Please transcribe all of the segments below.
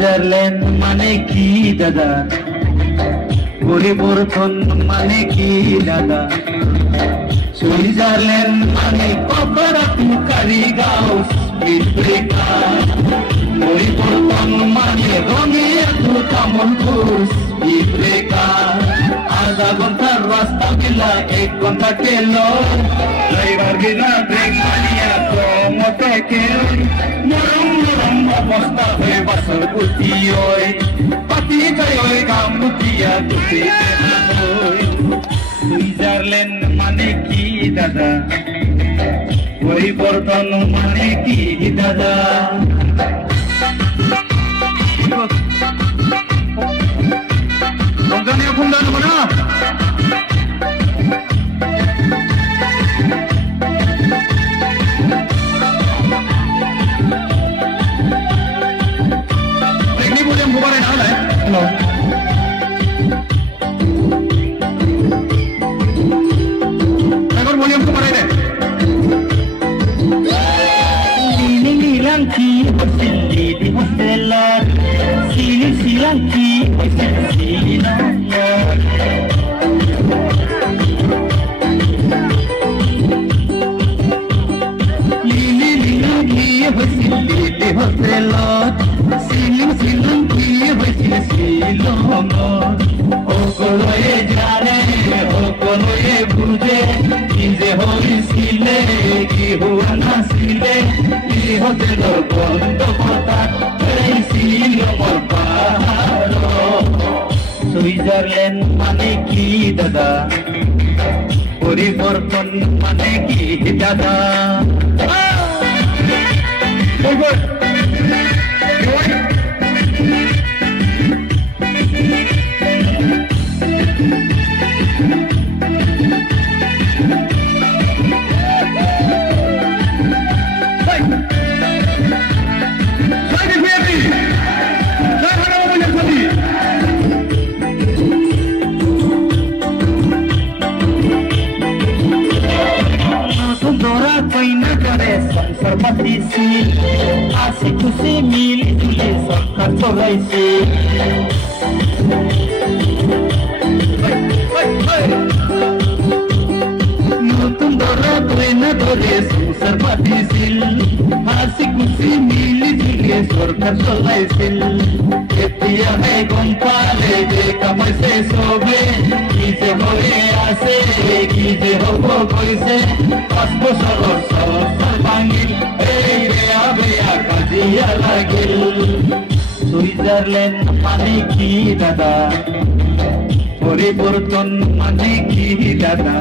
Switzerland মানে কি দাদা, পরিবর্তন মানে কি দাদা, সুইজারল্যান্ড মানে কপারাতুকারি গাও স্পিড ব্রেকার, পরিবর্তন মানে রঙে তামল স্পিড ব্রেকার, আধা ঘন্টার রাস্তা বিলা 1 ঘন্টা তেল, ড্রাইভার বিনা ব্রেক মানিয়া মতে কেউ নরম নরম অবস্থা হয়ে বাসর গুটি ওই পাতি যায় ওই গাম গুটিয়া গুটি। সুইজারল্যান্ড মানে কি দাদা, পরিবর্তন মানে কি দাদা। Bongkanya pun dah mana? Ini boleh bubar yang mana? Hello. Ekor boleh bubar ini. Ini langki bersili di hostelan, sini langki bersili nongol. Bersili di hostelan, sini langki bersili nongol. Okolo ye jane, okolo ye buje, inje hori sile, ki huwa na sile, ki hotelor bondo kota, ei silo mor paharo. Switzerland মানে কি দাদা, পরিবর্তন মানে কি দাদা। Mati asik tusi mili juli sakar sorai si. Nutun dora tuena dore susar mati sil, asik tusi mili juli sakar sorai sil. Ketia hai gompale de kamar se sobe, kije hoye ase, kije hobo koise, pasbo soro soro bangil. Switzerland মানে কি দাদা, পরিবর্তন মানে কি দাদা।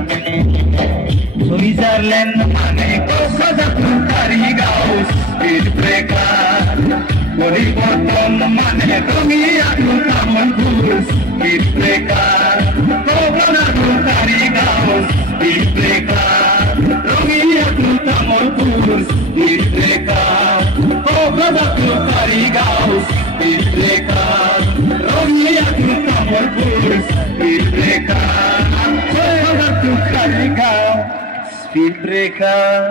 Switzerland মানে কসাজাতুকারি গাও speed breaker, পরিবর্তন মানে তুমি আটু তামল স্পিড ব্রেকার, কসাজাতুকারি গাও স্পিড ব্রেকার, তুমি আটু তামল স্পিড ব্রেকার, কসাজাতুকারি গাও স্পিড ব্রেকার, তুমি আটু তামল স্পিড ব্রেকার, কসাজাতুকারি গাও স্পিড ব্রেকার।